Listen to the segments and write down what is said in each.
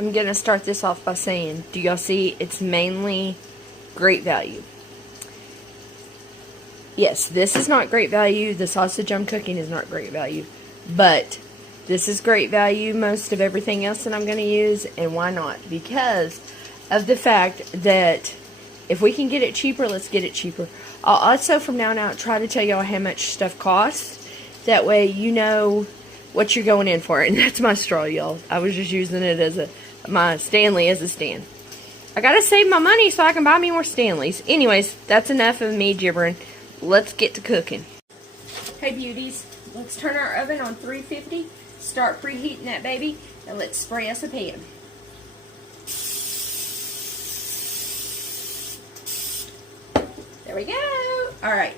I'm going to start this off by saying, do y'all see it's mainly great value? Yes, this is not great value. The sausage I'm cooking is not great value. But this is great value, most of everything else that I'm going to use. And why not? Because of the fact that if we can get it cheaper, let's get it cheaper. I'll also, from now on out, try to tell y'all how much stuff costs. That way you know what you're going in for. And that's my straw, y'all. I was just using it as my Stanley as a stand. I gotta save my money so I can buy me more Stanleys. Anyways, that's enough of me gibbering. Let's get to cooking. Hey beauties, let's turn our oven on 350. Start preheating that baby, and let's spray us a pan. There we go. Alright.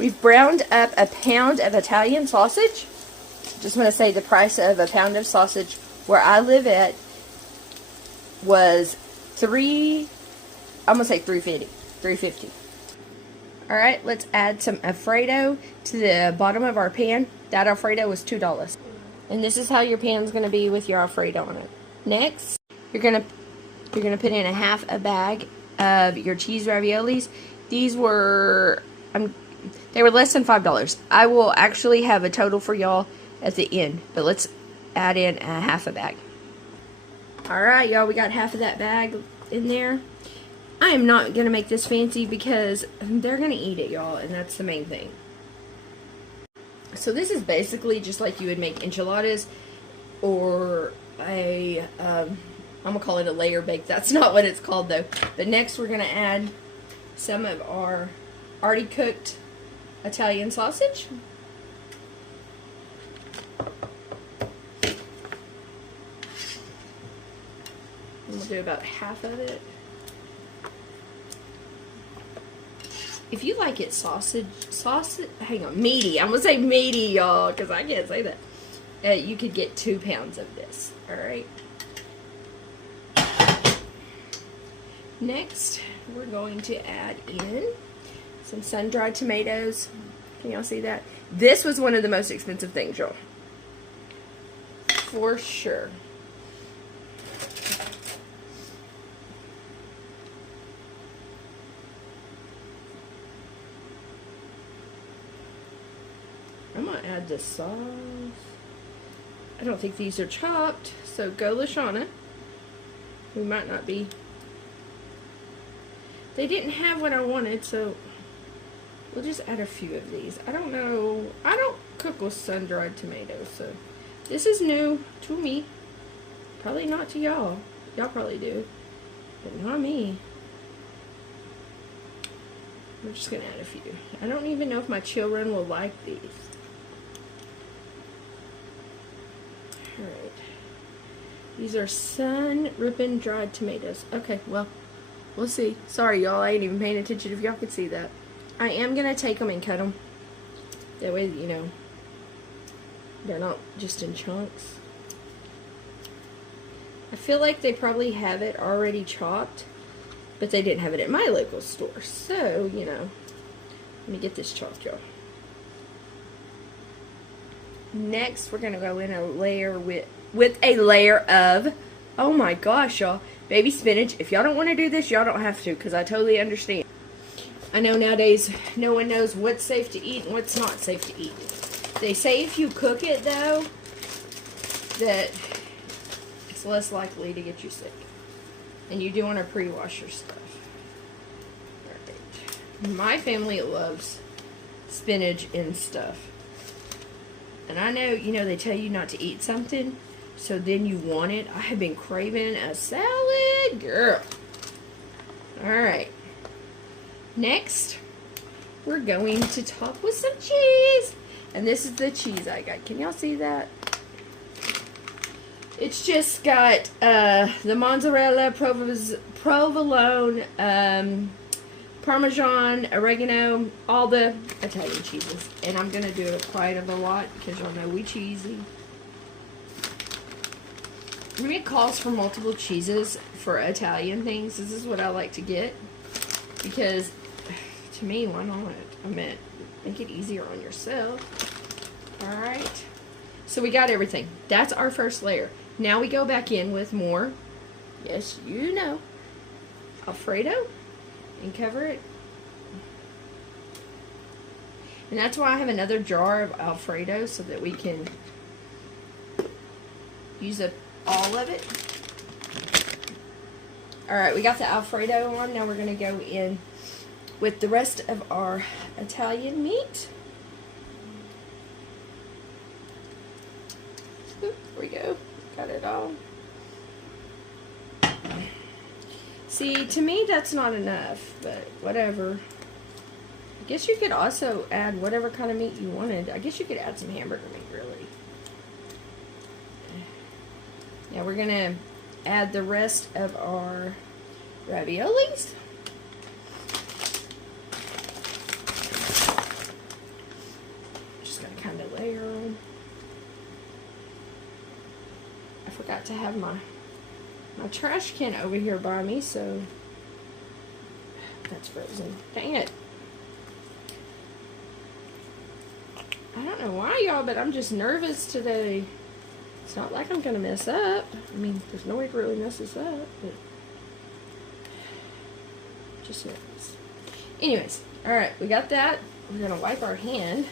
We've browned up a pound of Italian sausage. Just want to say the price of a pound of sausage where I live at was I'm going to say $3.50. Alright, let's add some Alfredo to the bottom of our pan. That Alfredo was $2. And this is how your pan's going to be with your Alfredo on it. Next, you're going to put in a half a bag of your cheese raviolis. These were they were less than $5. I will actually have a total for y'all at the end, but let's add in a half a bag. Alright, y'all, we got half of that bag in there. I am not going to make this fancy because they're going to eat it, y'all, and that's the main thing. So this is basically just like you would make enchiladas or I'm going to call it a layer bake. That's not what it's called, though. But next we're going to add some of our already cooked Italian sausage. And we'll do about half of it. If you like it meaty. I'm going to say meaty, y'all, because I can't say that. You could get 2 pounds of this, alright? Next, we're going to add in some sun-dried tomatoes. Can y'all see that? This was one of the most expensive things, y'all. For sure. I'm going to add the sauce. I don't think these are chopped, so go Lashana. We might not be. They didn't have what I wanted, so we'll just add a few of these. I don't know. I don't cook with sun-dried tomatoes, so this is new to me. Probably not to y'all. Y'all probably do, but not me. We're just going to add a few. I don't even know if my children will like these. Alright. These are sun-ripened dried tomatoes. Okay, well, we'll see. Sorry, y'all. I ain't even paying attention if y'all could see that. I am going to take them and cut them. That way, you know, they're not just in chunks. I feel like they probably have it already chopped, but they didn't have it at my local store. So, you know, let me get this chopped, y'all. Next, we're going to go in a layer with a layer of, oh my gosh, y'all, baby spinach. If y'all don't want to do this, y'all don't have to, because I totally understand. I know nowadays no one knows what's safe to eat and what's not safe to eat. They say if you cook it, though, that it's less likely to get you sick. And you do want to pre-wash your stuff. Alright. My family loves spinach and stuff. And I know, you know, they tell you not to eat something, so then you want it. I have been craving a salad, girl. Alright. Next, we're going to top with some cheese. And this is the cheese I got. Can y'all see that? It's just got the mozzarella, provolone, Parmesan, oregano, all the Italian cheeses. And I'm going to do it quite a lot because y'all know we cheesy. When it calls for multiple cheeses for Italian things, this is what I like to get. Because, to me, why not? I mean, make it easier on yourself. Alright. So we got everything. That's our first layer. Now we go back in with more, yes, you know, Alfredo, and cover it. And that's why I have another jar of Alfredo, so that we can use up all of it. Alright, we got the Alfredo on. Now we're going to go in with the rest of our Italian meat. Oop, there we go. Got it all. See, to me that's not enough, but whatever. I guess you could also add whatever kind of meat you wanted. I guess you could add some hamburger meat, really. Now we're going to add the rest of our raviolis. Just going to kind of layer them. I forgot to have my trash can over here by me, so that's frozen. Dang it. I don't know why, y'all, but I'm just nervous today. It's not like I'm gonna mess up. I mean, there's no way to really mess this up, but just nervous. Anyways, alright, we got that. We're gonna wipe our hand,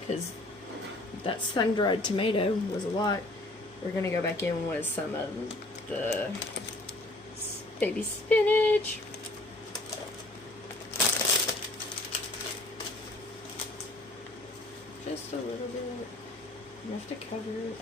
because that sun-dried tomato was a lot. We're gonna go back in with some of the baby spinach. Just a little bit, enough to cover it.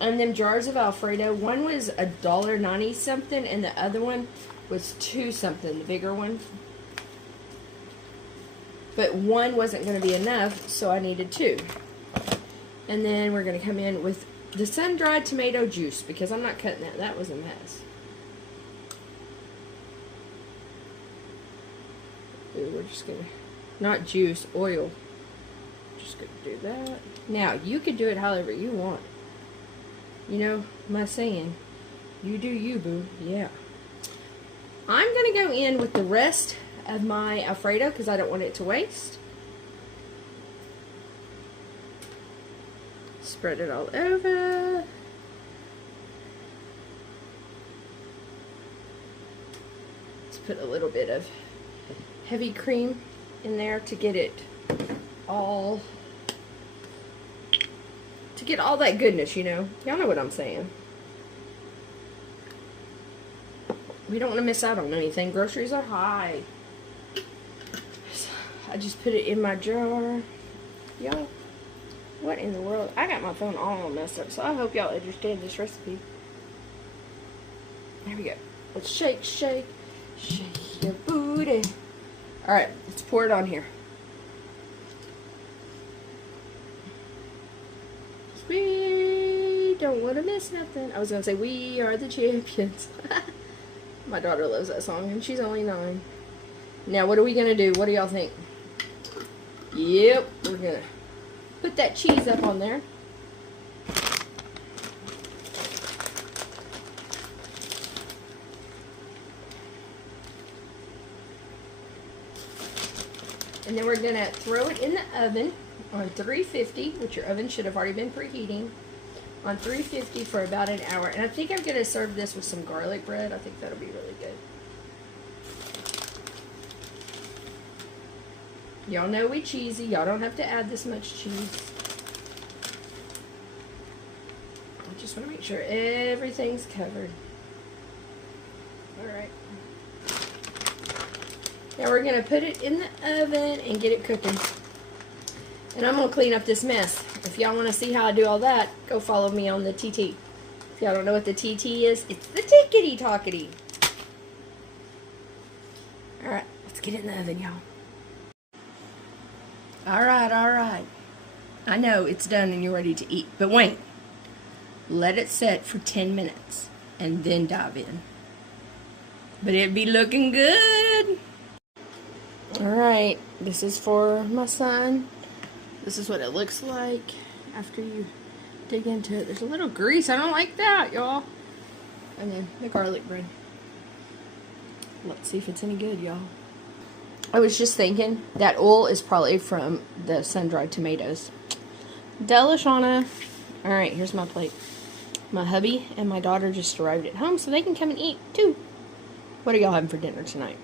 And them jars of Alfredo, one was $1.90 something, and the other one was $2 something, the bigger one. But one wasn't going to be enough, so I needed 2. And then we're going to come in with the sun-dried tomato juice, because I'm not cutting that. That was a mess. Ooh, we're just going to, not juice, oil. Just going to do that. Now, you could do it however you want. You know my saying, you do you, boo. Yeah. I'm going to go in with the rest of my Alfredo, because I don't want it to waste. Spread it all over. Let's put a little bit of heavy cream in there to get it all, to get all that goodness, you know. Y'all know what I'm saying. We don't want to miss out on anything. Groceries are high. So I just put it in my jar. Y'all, what in the world? I got my phone all messed up, so I hope y'all understand this recipe. There we go. Let's shake, shake, shake your booty. Alright, let's pour it on here. We don't want to miss nothing. I was going to say, we are the champions. My daughter loves that song, and she's only 9. Now, what are we going to do? What do y'all think? Yep, we're going to put that cheese up on there. And then we're going to throw it in the oven on 350, which your oven should have already been preheating, on 350 for about an hour. And I think I'm going to serve this with some garlic bread. I think that'll be really good. Y'all know we cheesy. Y'all don't have to add this much cheese. I just want to make sure everything's covered. Alright. Now we're going to put it in the oven and get it cooking. And I'm going to clean up this mess. If y'all want to see how I do all that, go follow me on the TT. If y'all don't know what the TT is, it's the tickety-tockety. Alright, let's get it in the oven, y'all. Alright, alright. I know it's done and you're ready to eat, but wait. Let it set for 10 minutes and then dive in. But it'd be looking good. Alright, this is for my son. This is what it looks like after you dig into it. There's a little grease. I don't like that, y'all. And then the garlic bread. Let's see if it's any good, y'all. I was just thinking that oil is probably from the sun-dried tomatoes. Delishana. Alright, here's my plate. My hubby and my daughter just arrived at home, so they can come and eat too. What are y'all having for dinner tonight?